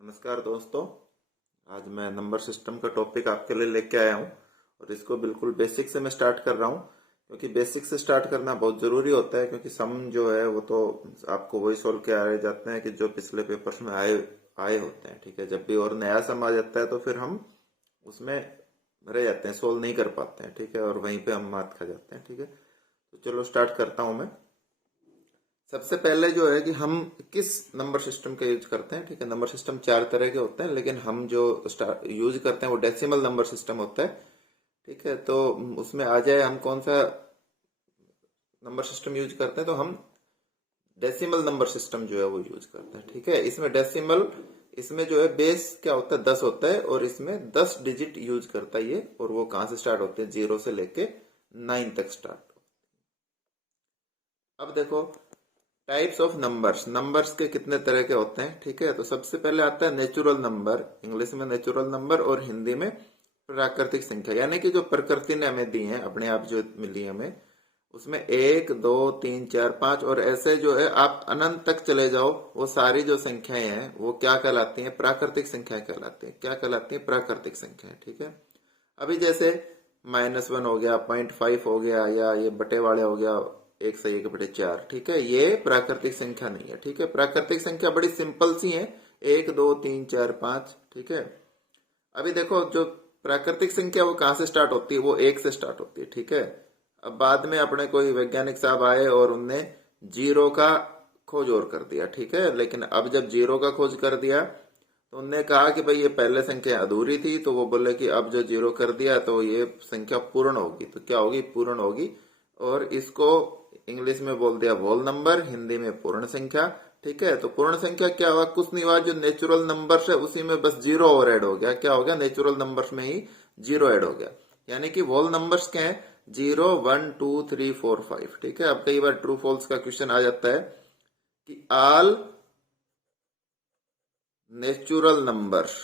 नमस्कार दोस्तों। आज मैं नंबर सिस्टम का टॉपिक आपके लिए लेके आया हूँ और इसको बिल्कुल बेसिक से मैं स्टार्ट कर रहा हूँ क्योंकि बेसिक से स्टार्ट करना बहुत जरूरी होता है क्योंकि सम जो है वो तो आपको वही सोल्व के आ जाते हैं कि जो पिछले पेपर्स में आए आए होते हैं। ठीक है, जब भी और नया सम आ जाता है तो फिर हम उसमें रह जाते हैं, सोल्व नहीं कर पाते हैं। ठीक है, और वहीं पे हम मात खा जाते हैं। ठीक है, तो चलो स्टार्ट करता हूँ मैं। सबसे पहले जो है कि हम किस नंबर सिस्टम का यूज करते हैं। ठीक है, नंबर सिस्टम चार तरह के होते हैं लेकिन हम जो यूज करते हैं वो डेसिमल नंबर सिस्टम होता है। ठीक है, तो उसमें आ जाए हम कौन सा नंबर सिस्टम यूज करते हैं, तो हम डेसिमल नंबर सिस्टम जो है वो यूज करते हैं। ठीक है, इसमें डेसिमल, इसमें जो है बेस क्या होता है 10 होता है और इसमें 10 डिजिट यूज करता है ये। और वो कहां से स्टार्ट होते हैं, 0 से लेके 9 तक स्टार्ट। अब देखो टाइप्स ऑफ नंबर्स, नंबर्स के कितने तरह के होते हैं। ठीक है, तो सबसे पहले आता है नेचुरल नंबर, इंग्लिश में नेचुरल नंबर और हिंदी में प्राकृतिक संख्या, यानी कि जो प्रकृति ने हमें दी है, अपने आप जो मिली है हमें, उसमें 1 2 3 4 5 और ऐसे जो है आप अनंत तक चले जाओ, वो सारी जो संख्याएं हैं वो क्या कहलाती हैं, प्राकृतिक संख्याएं कहलाती हैं। क्या कहलाती हैं, प्राकृतिक संख्याएं। ठीक है, अभी जैसे -1 हो गया, 0.5 हो गया, या ये बटे वाले हो गया 1/1/4। ठीक है, ये प्राकृतिक संख्या नहीं है। ठीक है, प्राकृतिक संख्या बड़ी सिंपल सी है, 1 2 3 4 5। ठीक है, अभी देखो जो प्राकृतिक संख्या वो कहां से स्टार्ट होती है, वो 1 से स्टार्ट होती है। ठीक है, अब बाद में अपने कोई वैज्ञानिक साहब आए और उनने जीरो का खोज और कर दिया। ठीक है, लेकिन अब जब जीरो का खोज कर दिया तो उनने कहा कि भाई ये पहले संख्या अधूरी थी, तो वो बोले कि अब जो जीरो कर दिया तो ये संख्या पूर्ण होगी। तो क्या होगी, पूर्ण होगी। और इसको इंग्लिश में बोल दिया होल नंबर, हिंदी में पूर्ण संख्या। ठीक है, तो पूर्ण संख्या क्या हुआ, कुछ नहीं हुआ, जो नेचुरल नंबर्स है उसी में बस जीरो और ऐड हो गया। क्या हो गया, नेचुरल नंबर्स में ही जीरो ऐड हो गया। यानी कि होल नंबर्स क्या है, 0 1 2 3 4 5। ठीक है, अब कई बार ट्रू फॉल्स का क्वेश्चन आ जाता है कि all natural numbers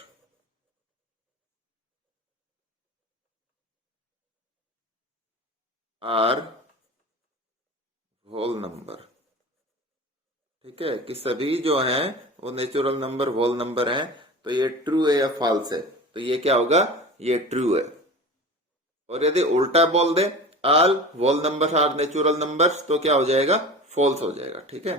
are whole number. ठीक है, कि सभी जो हैं वो नेचुरल नंबर होल नंबर हैं। तो ये ट्रू है या फॉल्स है, तो ये क्या होगा, ये ट्रू है। और यदि उल्टा बोल दे all whole numbers are natural numbers, तो क्या हो जाएगा, फॉल्स हो जाएगा। ठीक है,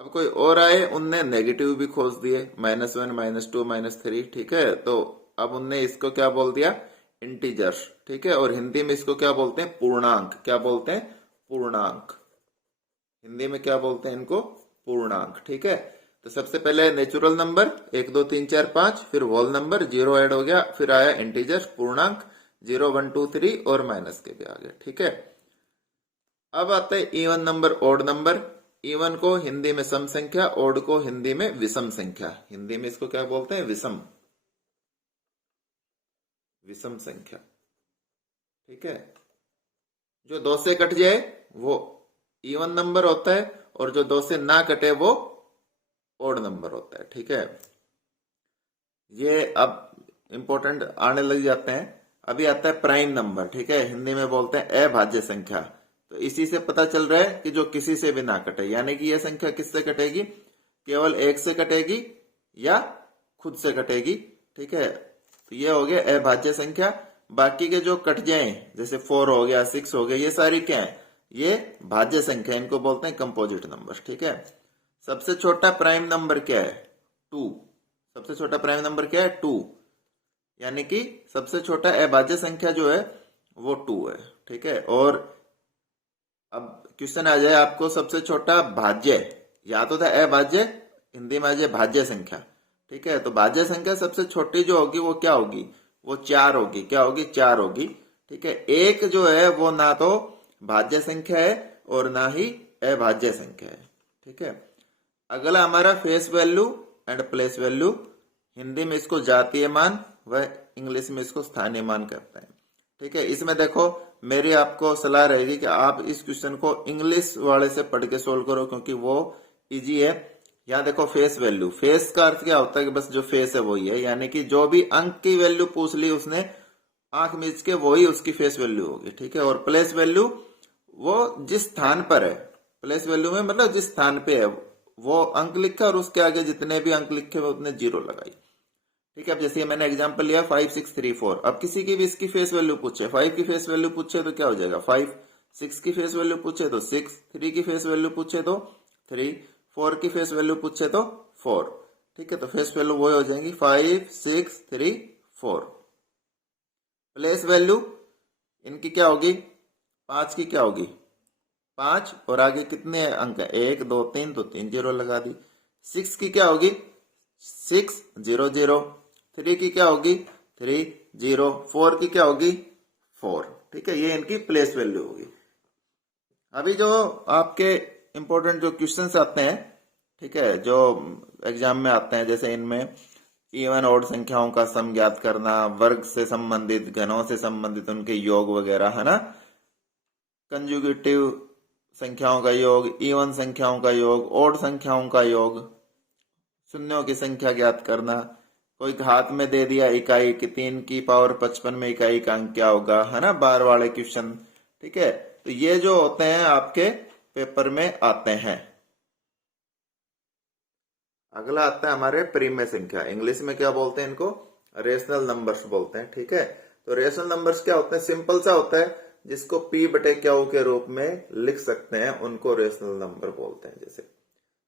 अब कोई और आए, उनने नेगेटिव भी खोज दिए, -1 -2 -3। ठीक है, तो अब उनने इसको क्या बोल दिया, इंटीजर्स। ठीक है, और हिंदी में इसको क्या बोलते हैं, पूर्णांक। क्या बोलते हैं, पूर्णांक। हिंदी में क्या बोलते हैं इनको, पूर्णांक। ठीक है, तो सबसे पहले नेचुरल नंबर 1 2 3 4 5, फिर होल नंबर, जीरो ऐड हो गया, फिर आया इंटीजर्स पूर्णांक, 0 1 2 3 और माइनस के भी आ गए। ठीक है, अब आता है even number, odd number. Even को हिंदी में सम संख्या, ओड को हिंदी में विषम संख्या। हिंदी में इसको क्या बोलते हैं, विषम, विषम संख्या। ठीक है, जो 2 से कट जाए वो इवन नंबर होता है और जो 2 से ना कटे वो ओड नंबर होता है। ठीक है, ये अब इंपॉर्टेंट आने लग जाते हैं। अभी आता है प्राइम नंबर। ठीक है, हिंदी में बोलते हैं अभाज्य संख्या। तो इसी से पता चल रहा है कि जो किसी से भी ना कटे, यानी कि यह संख्या किससे कटेगी, केवल एक से कटेगी या खुद से कटेगी। ठीक है, तो ये हो गया अभाज्य संख्या। बाकी के जो कट जाए, जैसे 4 हो गया, 6 हो गया, ये सारी क्या है, ये भाज्य संख्या, इनको बोलते हैं कंपोजिट नंबर। ठीक है, सबसे छोटा प्राइम नंबर क्या है, 2। सबसे छोटा प्राइम नंबर क्या है, 2, यानी कि सबसे छोटा अभाज्य संख्या जो है वो 2 है। ठीक है, और अब क्वेश्चन आ जाए आपको, सबसे छोटा भाज्य, या तो था अभाज्य, हिंदी में आ जाए भाज्य संख्या। ठीक है, तो भाज्य संख्या सबसे छोटी जो होगी वो क्या होगी, वो 4 होगी। क्या होगी, 4 होगी। ठीक है, एक जो है वो ना तो भाज्य संख्या है और ना ही अभाज्य संख्या है। ठीक है, अगला हमारा face value and place value. Hindi में इसको जातीय मान, व इंग्लिश में इसको स्थानीय मान कहते हैं। ठीक है, इसमें देखो मेरी आपको सलाह रहेगी कि आप इस क्वेश्चन को इंग्लिश वाले से पढ़ के सोल्व करो क्योंकि वो इजी है। यहाँ देखो फेस वैल्यू, फेस का अर्थ क्या होता है कि बस जो फेस है वही है, यानी कि जो भी अंक की वैल्यू पूछ ली उसने आंख मीच के, वही उसकी फेस वैल्यू होगी। ठीक है, और प्लेस वैल्यू वो जिस स्थान पर है, प्लेस वैल्यू में मतलब जिस स्थान पे है वो अंक लिखा और उसके आगे जितने भी अंक लिखे हुए उतने जीरो लगाई। ठीक है, अब जैसे मैंने एग्जांपल लिया 5634। अब किसी की भी इसकी फेस वैल्यू पूछे, 5 की फेस वैल्यू पूछे तो क्या हो जाएगा 5, 6 की फेस वैल्यू पूछे तो 6, 3 की फेस वैल्यू पूछे तो 3, 4 की फेस वैल्यू पूछे तो 4। ठीक है, तो फेस वैल्यू वो हो जाएंगी 5, 6, 3, 4। प्लेस वैल्यू इनकी क्या होगी, 5 की क्या होगी 5, और आगे कितने अंक है 1 2 3, तो 3 जीरो लगा दी। 6 की क्या होगी 6 0 0, 3 की क्या होगी 3 0, 4 की क्या होगी 4। ठीक है, ये इनकी प्लेस वैल्यू होगी। अभी जो आपके इंपॉर्टेंट जो क्वेश्चंस आते हैं, ठीक है, जो एग्जाम में आते हैं, जैसे इनमें इवन ऑड संख्याओं का सम ज्ञात करना, वर्ग से संबंधित, घनों से संबंधित उनके योग वगैरह, है ना, कंजुगेटिव संख्याओं का योग, इवन संख्याओं का योग, ऑड संख्याओं का योग, शून्यों की संख्या ज्ञात करना, कोई हाथ में दे दिया इकाई कि 3 की पावर 55 में इकाई का अंक क्या होगा, है ना, बार वाले क्वेश्चन। ठीक है, तो ये जो होते हैं आपके पेपर में आते हैं। अगला आता है हमारे परिमेय संख्या, इंग्लिश में क्या बोलते हैं इनको, रेशनल नंबर्स बोलते हैं। ठीक है, तो रेशनल नंबर्स क्या होते हैं, सिंपल सा होता है, जिसको पी बटे क्यू के रूप में लिख सकते हैं, उनको रेशनल नंबर बोलते हैं। जैसे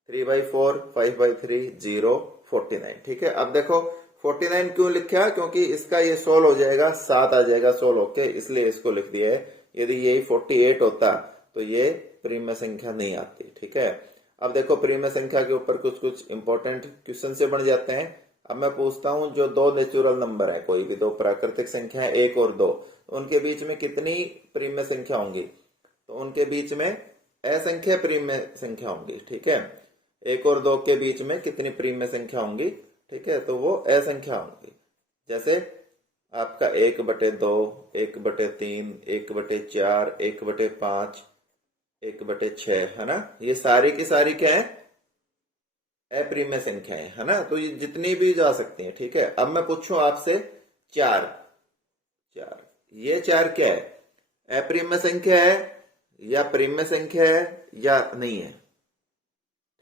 3/4, 5/3, 0, 49। ठीक है, अब देखो 49 क्यों लिखा, क्योंकि इसका ये सोल्व हो जाएगा, 7 आ जाएगा सोल्व होके, इसलिए इसको लिख दिया है। यदि यही 48 होता तो ये परिमेय संख्या नहीं आती। ठीक है, अब देखो परिमेय संख्या के ऊपर कुछ कुछ इंपॉर्टेंट क्वेश्चन से बन जाते हैं। अब मैं पूछता हूं, जो दो नेचुरल नंबर है, कोई भी दो प्राकृतिक संख्या है 1 और 2, तो उनके बीच में कितनी परिमेय संख्या होंगी, तो उनके बीच में असंख्य परिमेय संख्या होंगी। ठीक है, 1 और 2 के बीच में कितनी परिमेय संख्या होंगी, ठीक है, तो वो असंख्या होंगी। जैसे आपका 1/2, 1/3, 1/4, 1/5, 1/6, है ना, ये सारी की सारी क्या है, अपरिमेय संख्याएं, है ना, तो ये जितनी भी जा सकती हैं। ठीक है, अब मैं पूछूं आपसे 4, ये 4 क्या है, अपरिमेय संख्या है या परिमेय संख्या है या नहीं है।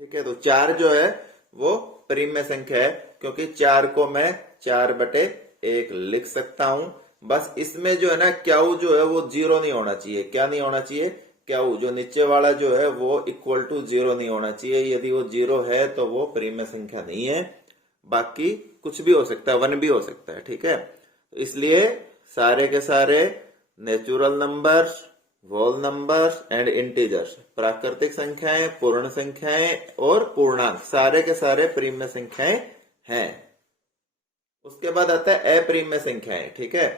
ठीक है, तो 4 जो है वो परिमेय संख्या है, क्योंकि 4 को मैं 4/1 लिख सकता हूं। बस इसमें जो है ना, क्यू जो है वो 0 नहीं होना चाहिए। क्या नहीं होना चाहिए, क्यू जो नीचे वाला जो है वो इक्वल टू 0 नहीं होना चाहिए। यदि वो 0 है तो वो परिमेय संख्या नहीं है। बाकी कुछ भी हो सकता है, 1 भी हो सकता है। ठीक है, तो इसलिए सारे के सारे natural numbers, whole numbers and integers, प्राकृतिक संख्याएं, पूर्ण संख्याएं और पूर्णांक, सारे के सारे परिमेय संख्याएं हैं। उसके बाद आता है अपरिमेय संख्याएं। ठीक है,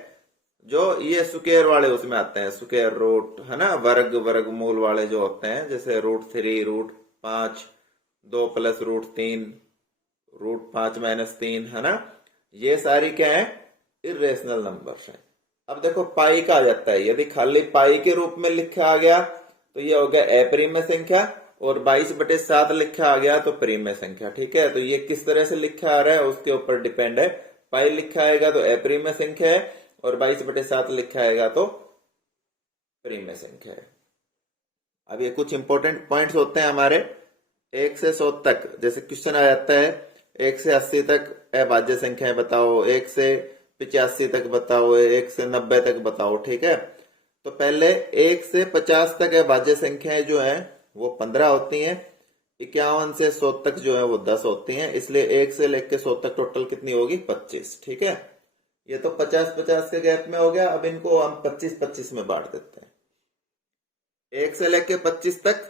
जो ये स्क्वायर वाले उसमें आते हैं, स्क्वायर रूट, है ना, वर्गमूल वाले जो होते हैं, जैसे √3, √5, 2 + √3, √5 - 3, है ना, ये सारी क्या है, इर्रेशनल नंबर्स हैं। अब देखो पाई का आ जाता है, यदि खाली पाई के रूप में लिखा आ गया तो ये हो गया अपरिमेय संख्या, और 22/7 लिखा आ गया तो परिमेय संख्या। ठीक है, तो ये किस तरह से लिखा आ रहा है उसके ऊपर डिपेंड है। पाई लिखा आएगा तो अपरिमेय संख्या है, और 22/7 लिखा आएगा तो परिमेय संख्या है। अब ये कुछ इंपॉर्टेंट पॉइंट्स होते हैं हमारे, 1 से 100 तक, जैसे क्वेश्चन आ जाता है 1 से 80 तक अभाज्य संख्याएं बताओ, 1 से 85 तक बताओ, 1 से 90 तक बताओ। ठीक है, तो पहले 1 से 50 तक अभाज्य संख्याएं जो है वो 15 होती हैं, 51 से 100 तक जो है वो 10 होती हैं, इसलिए 1 से लेकर 100 तक टोटल कितनी होगी 25। ठीक है, ये तो 50-50 के गैप में हो गया। अब इनको हम 25-25 में बांट देते हैं। 1 से लेके 25 तक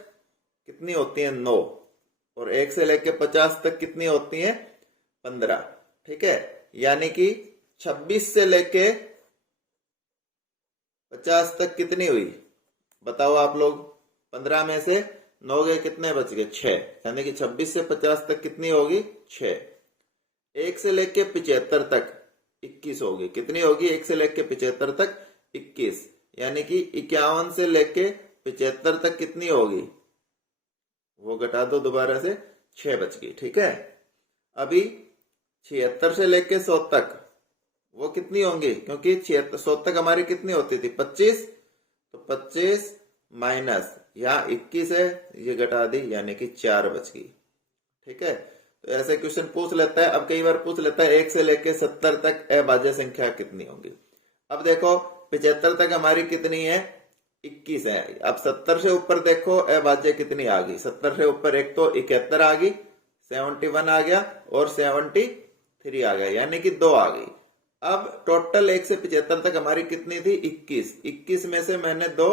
कितनी होती है 9, और 1 से लेके 50 तक कितनी होती है 15। ठीक है, यानी कि 26 से लेके 50 तक कितनी हुई बताओ आप लोग, 15 में से 9 गए, कितने बच गए 6, यानी कि 26 से 50 तक कितनी होगी 6। 1 से लेके 75 तक 21 होगी, कितनी होगी 1 से लेके 75 तक 21, यानी कि 51 से लेके 75 तक कितनी होगी, वो घटा दो दोबारा से, 6 बच गई। ठीक है, अभी 76 से लेके 100 तक वो कितनी होंगी, क्योंकि 100 तक हमारी कितनी होती थी 25, तो 25 माइनस यहाँ 21 है, ये घटा दी, यानी कि 4 बच गई। ठीक है, तो ऐसे क्वेश्चन पूछ लेता है। अब कई बार पूछ लेता है 1 से लेके 70 तक अभाज्य संख्या कितनी होंगी। अब देखो 75 तक हमारी कितनी है, 21 है। अब 70 से ऊपर देखो अभाज्य कितनी आ गई, 70 से ऊपर एक तो 71 आ गई, 71 आ गया और 73 आ गया, यानी कि 2 आ गई। अब टोटल 1 से 75 तक हमारी कितनी थी, 21। 21 में से मैंने 2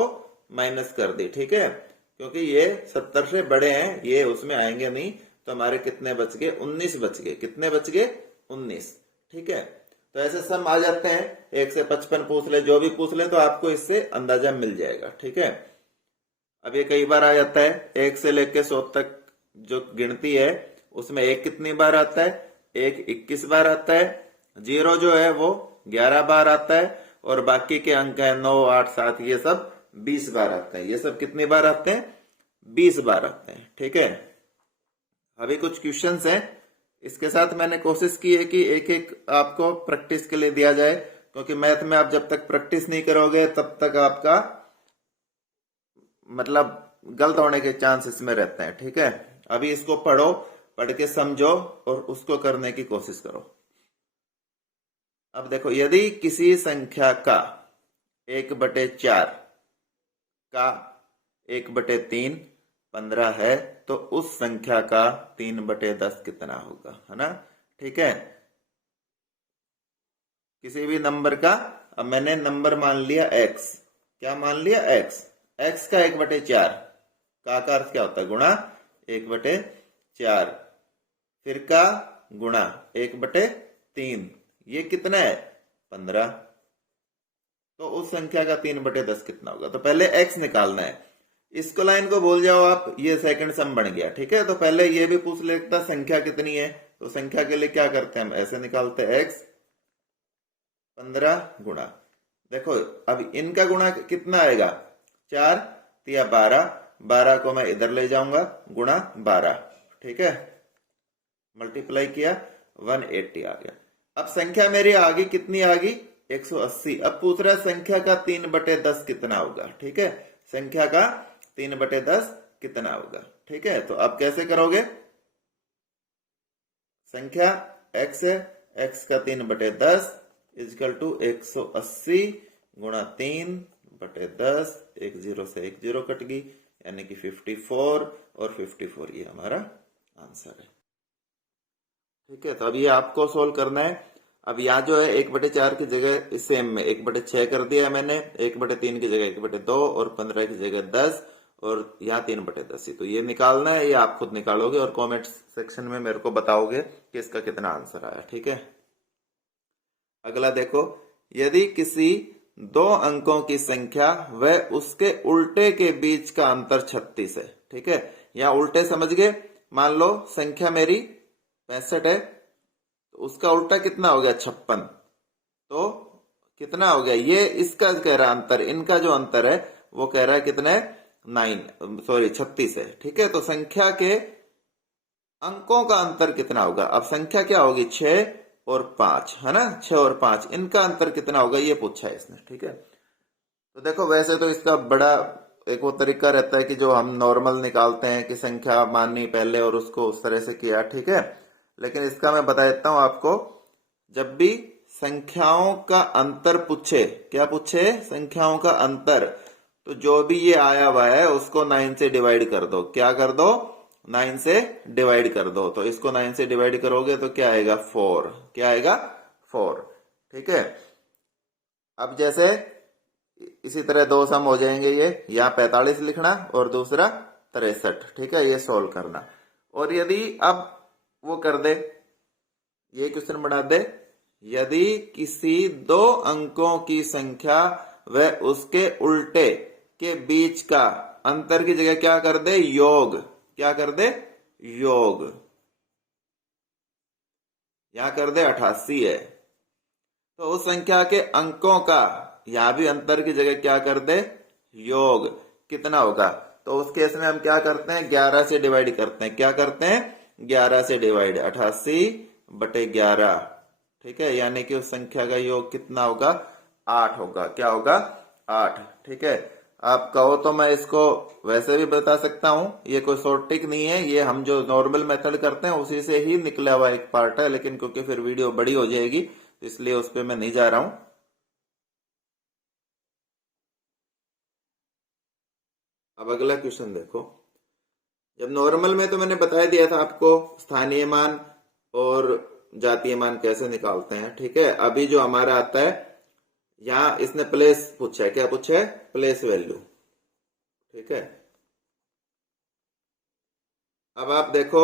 माइनस कर दी, ठीक है, क्योंकि ये 70 से बड़े हैं, ये उसमें आएंगे नहीं, तो हमारे कितने बच गए, 19 बच गए। कितने बच गए, 19, ठीक है। तो ऐसे सम आ जाते हैं, 1 से 55 पूछ ले, जो भी पूछ ले, तो आपको इससे अंदाजा मिल जाएगा, ठीक है। अब ये कई बार आ जाता है 1 से लेके 100 तक जो गिनती है उसमें 1 कितनी बार आता है, 1 21 बार आता है, 0 जो है वो 11 बार आता है, और बाकी के अंक है 9 8 7 ये सब 20 बार आते हैं। ये सब कितनी बार आते हैं, 20 बार आते हैं, ठीक है। अभी कुछ क्वेश्चंस हैं, इसके साथ मैंने कोशिश की है कि एक एक आपको प्रैक्टिस के लिए दिया जाए, क्योंकि मैथ में आप जब तक प्रैक्टिस नहीं करोगे तब तक आपका मतलब गलत होने के चांस इसमें रहते हैं, ठीक है। अभी इसको पढ़ो, पढ़ के समझो और उसको करने की कोशिश करो। अब देखो, यदि किसी संख्या का 1/4 का 1/3 15 है, तो उस संख्या का 3/10 कितना होगा, है ना, ठीक है। किसी भी नंबर का, अब मैंने नंबर मान लिया x, क्या मान लिया, x का 1/4 का अर्थ क्या होता है, गुणा 1/4, फिर का गुणा 1/3, ये कितना है, 15। तो उस संख्या का 3/10 कितना होगा। तो पहले x निकालना है, इसको लाइन को भूल जाओ आप, ये सेकंड सम बन गया, ठीक है। तो पहले ये भी पूछ लेता संख्या कितनी है, तो संख्या के लिए क्या करते हैं हम, ऐसे निकालते हैं x 15 गुणा, देखो अब इनका गुणा कितना आएगा, 4 तिया 12, 12 को मैं इधर ले जाऊंगा, गुणा 12, ठीक है, मल्टीप्लाई किया 180 आ गया। अब संख्या मेरी आ गई, कितनी आ गई, 180। अब पूछ रहा है संख्या का 3/10 कितना होगा, ठीक है, संख्या का 3/10 कितना होगा, ठीक है। तो अब कैसे करोगे, संख्या x है, x का 3/10 इजकल टू 180 गुणा 3/10, 1 0 से 1 0 कट गई, यानी कि 54, और 54 ये हमारा आंसर है, ठीक है। तो अब ये आपको सोल्व करना है। अब यहाँ जो है 1/4 की जगह सेम में 1/6 कर दिया है मैंने, 1/3 की जगह 1/2, और 15 की जगह 10, और यहाँ 3/10 ही। तो ये निकालना है, ये आप खुद निकालोगे और कमेंट सेक्शन में मेरे को बताओगे कि इसका कितना आंसर आया, ठीक है। अगला देखो, यदि किसी 2 अंकों की संख्या व उसके उल्टे के बीच का अंतर 36 है, ठीक है, यहाँ उल्टे समझ गए। मान लो संख्या मेरी 65 है, तो उसका उल्टा कितना हो गया, 56, तो कितना हो गया, ये इसका कह रहा अंतर, इनका जो अंतर है वो कह रहा है कितना है, 36 है, ठीक है। तो संख्या के अंकों का अंतर कितना होगा। अब संख्या क्या होगी, 6 और 5, है ना, 6 और 5, इनका अंतर कितना होगा, ये पूछा है इसने, ठीक है। तो देखो वैसे तो इसका बड़ा एक वो तरीका रहता है कि जो हम नॉर्मल निकालते हैं कि संख्या माननी पहले और उसको उस तरह से किया, ठीक है। लेकिन इसका मैं बता देता हूं आपको, जब भी संख्याओं का अंतर पूछे, क्या पूछे, संख्याओं का अंतर, तो जो भी ये आया हुआ है उसको 9 से डिवाइड कर दो। क्या कर दो, 9 से डिवाइड कर दो। तो इसको 9 से डिवाइड करोगे तो क्या आएगा, 4, क्या आएगा, 4, ठीक है। अब जैसे इसी तरह 2 सम हो जाएंगे, ये यहाँ 45 लिखना और दूसरा 63, ठीक है, ये सोल्व करना। और यदि अब वो कर दे, ये क्वेश्चन बना दे, यदि किसी 2 अंकों की संख्या व उसके उल्टे के बीच का अंतर की जगह क्या कर दे, योग, क्या कर दे, योग, यहां कर दे 88 है, तो उस संख्या के अंकों का यहां भी अंतर की जगह क्या कर दे, योग, कितना होगा। तो उस केस में हम क्या करते हैं, 11 से डिवाइड करते हैं, क्या करते हैं, 11 से डिवाइड, 88/11, ठीक है, यानी कि उस संख्या का योग कितना होगा, 8 होगा, क्या होगा, 8, ठीक है। आप कहो तो मैं इसको वैसे भी बता सकता हूं, ये कोई शॉर्ट ट्रिक नहीं है, ये हम जो नॉर्मल मेथड करते हैं उसी से ही निकला हुआ एक पार्ट है, लेकिन क्योंकि फिर वीडियो बड़ी हो जाएगी इसलिए उस पर मैं नहीं जा रहा हूं। अब अगला क्वेश्चन देखो। जब नॉर्मल में तो मैंने बता दिया था आपको स्थानीय मान और जातीय मान कैसे निकालते हैं, ठीक है। अभी जो हमारा आता है, यहां इसने प्लेस पूछा है, क्या पूछा है, प्लेस वैल्यू, ठीक है। अब आप देखो,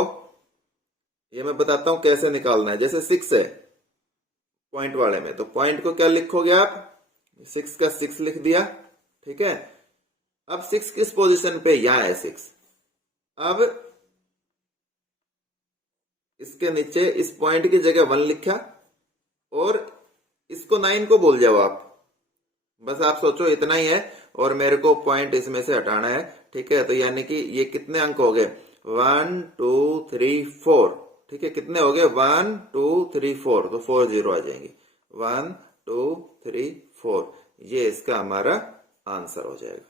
ये मैं बताता हूं कैसे निकालना है। जैसे 6 है पॉइंट वाले में, तो पॉइंट को क्या लिखोगे आप, 6 का 6 लिख दिया, ठीक है। अब 6 किस पोजीशन पे, यहां है 6। अब इसके नीचे इस पॉइंट की जगह 1 लिखा और इसको 9 को बोल जाओ आप, बस आप सोचो इतना ही है और मेरे को पॉइंट इसमें से हटाना है, ठीक है। तो यानी कि ये कितने अंक हो गए, 1 2 3 4, ठीक है। कितने हो गए, 1 2 3 4, तो 4 0 आ जाएंगे, 1 2 3 4, ये इसका हमारा आंसर हो जाएगा,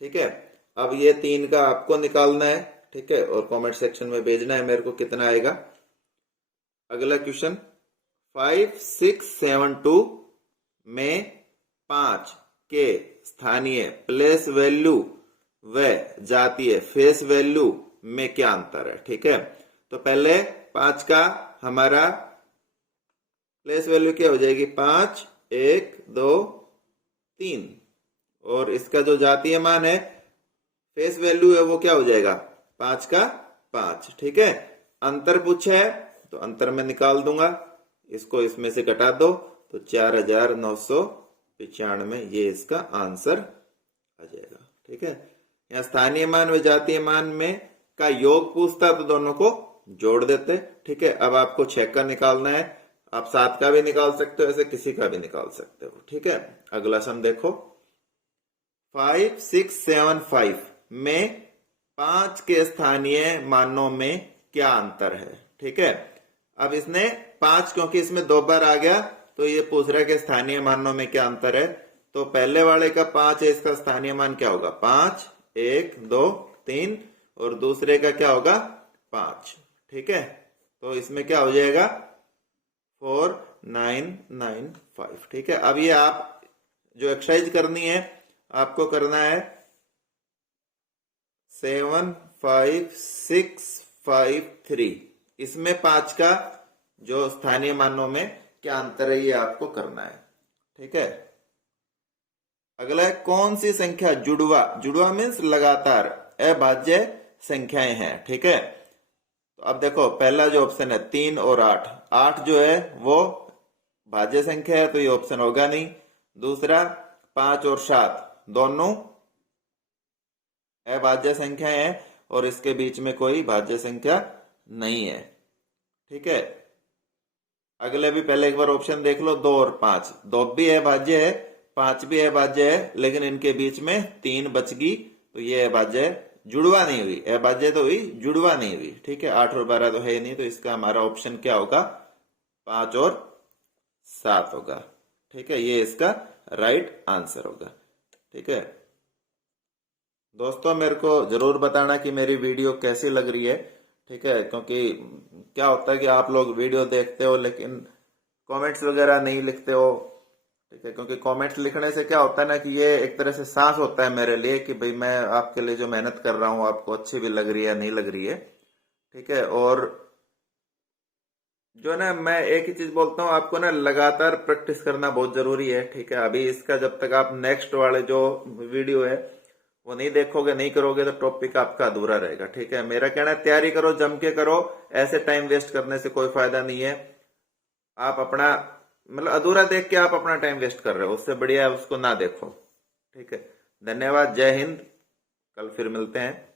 ठीक है। अब ये 3 का आपको निकालना है, ठीक है, और कमेंट सेक्शन में भेजना है मेरे को कितना आएगा। अगला क्वेश्चन, 5 6 7 2 में 5 के स्थानीय प्लेस वैल्यू व जातीय फेस वैल्यू में क्या अंतर है, ठीक है। तो पहले 5 का हमारा प्लेस वैल्यू क्या हो जाएगी, 5 1 2 3, और इसका जो जातीय मान है फेस वैल्यू है वो क्या हो जाएगा, 5 का 5, ठीक है। अंतर पूछा है तो अंतर में निकाल दूंगा, इसको इसमें से घटा दो तो 4995, ये इसका आंसर आ जाएगा, ठीक है। यहाँ स्थानीय मान व जातीय मान में का योग पूछता तो दोनों को जोड़ देते, ठीक है। अब आपको 6 का निकालना है, आप 7 का भी निकाल सकते हो, ऐसे किसी का भी निकाल सकते हो, ठीक है। अगला सम देखो, 5 6 7 5 में 5 के स्थानीय मानों में क्या अंतर है, ठीक है। अब इसने 5 क्योंकि इसमें 2 बार आ गया तो ये पूछ रहा है कि स्थानीय मानों में क्या अंतर है। तो पहले वाले का 5 है, इसका स्थानीय मान क्या होगा, 5 1 2 3, और दूसरे का क्या होगा 5, ठीक है। तो इसमें क्या हो जाएगा 4995, ठीक है। अब ये आप जो एक्सरसाइज करनी है आपको करना है 75653, इसमें 5 का जो स्थानीय मानों में क्या अंतर है ये आपको करना है, ठीक है। अगला है, कौन सी संख्या जुड़वा, जुड़वा मीन्स लगातार अभाज्य संख्याएं हैं, ठीक है। तो अब देखो पहला जो ऑप्शन है 3 और 8, 8 जो है वो भाज्य संख्या है तो ये ऑप्शन होगा नहीं। दूसरा 5 और 7 दोनों अभाज्य संख्याएं हैं और इसके बीच में कोई भाज्य संख्या नहीं है, ठीक है। अगले भी पहले एक बार ऑप्शन देख लो, 2 और 5, 2 भी अभाज्य है 5 भी अभाज्य है, लेकिन इनके बीच में 3 बच गई तो ये अभाज्य है, जुड़वा नहीं हुई, अभाज्य तो हुई जुड़वा नहीं हुई, ठीक है। 8 और 12 तो है नहीं, तो इसका हमारा ऑप्शन क्या होगा, 5 और 7 होगा, ठीक है। ये इसका राइट आंसर होगा, ठीक है। दोस्तों मेरे को जरूर बताना कि मेरी वीडियो कैसी लग रही है, ठीक है, क्योंकि क्या होता है कि आप लोग वीडियो देखते हो लेकिन कमेंट्स वगैरह नहीं लिखते हो, ठीक है। क्योंकि कमेंट्स लिखने से क्या होता है ना कि ये एक तरह से सांस होता है मेरे लिए कि भाई मैं आपके लिए जो मेहनत कर रहा हूँ आपको अच्छी भी लग रही है नहीं लग रही है, ठीक है। और जो ना मैं एक ही चीज बोलता हूँ, आपको ना लगातार प्रैक्टिस करना बहुत जरूरी है, ठीक है। अभी इसका जब तक आप नेक्स्ट वाले जो वीडियो है वो नहीं देखोगे नहीं करोगे तो टॉपिक आपका अधूरा रहेगा, ठीक है। मेरा कहना है तैयारी करो, जम के करो, ऐसे टाइम वेस्ट करने से कोई फायदा नहीं है। आप अपना मतलब अधूरा देख के आप अपना टाइम वेस्ट कर रहे हो, उससे बढ़िया है उसको ना देखो, ठीक है। धन्यवाद, जय हिंद, कल फिर मिलते हैं।